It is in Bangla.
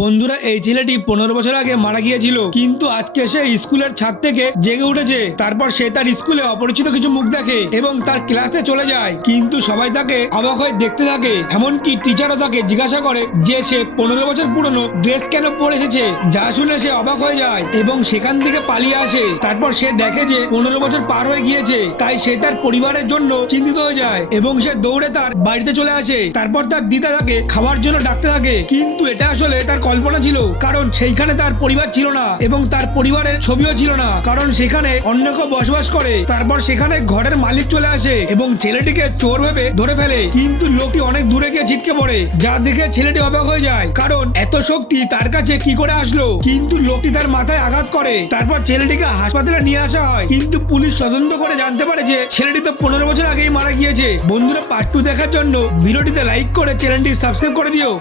বন্ধুরা, এই ছেলেটি 15 বছর আগে মারা গিয়েছিল, কিন্তু আজকে সে স্কুলের ছাদ থেকে জেগে উঠেছে। তারপর সে তার স্কুলে অপরিচিত কিছু মুখ দেখে এবং তার ক্লাসে চলে যায়, কিন্তু সবাই তাকে অবাক হয়ে দেখতে থাকে। এমনকি টিচারও তাকে জিজ্ঞাসা করে যে সে 15 বছর পুরনো ড্রেস কেন পরে এসেছে, যা শুনে সে অবাক হয়ে যায় এবং সেখান থেকে পালিয়ে আসে। তারপর সে দেখে যে 15 বছর পার হয়ে গিয়েছে, তাই সে তার পরিবারের জন্য চিন্তিত হয়ে যায় এবং সে দৌড়ে তার বাড়িতে চলে আসে। তারপর তার দিদা তাকে খাওয়ার জন্য ডাকতে থাকে, কিন্তু এটা আসলে তার কল্পনা ছিল, কারণ সেইখানে তার পরিবার ছিল না এবং তার পরিবারের ছবিও ছিল না, কারণ সেখানে অন্য কেউ বসবাস করে। তারপর সেখানে ঘরের মালিক চলে আসে এবং ছেলেটিকে চোর ভেবে ধরে ফেলে, কিন্তু লোকটি অনেক দূরে গিয়ে ছিটকে পড়ে, যা দেখে ছেলেটি অবাক হয়ে যায়, কারণ এত শক্তি তার কাছে কি করে আসলো। কিন্তু লোকটি তার মাথায় আঘাত করে। তারপর ছেলেটিকে হাসপাতালে নিয়ে আসা হয়, কিন্তু পুলিশ তদন্ত করে জানতে পারে যে ছেলেটি তো 15 বছর আগেই মারা গিয়েছে। বন্ধুরা, পার্ট 2 দেখার জন্য ভিডিওটিতে লাইক করে চ্যানেলটি সাবস্ক্রাইব করে দিও।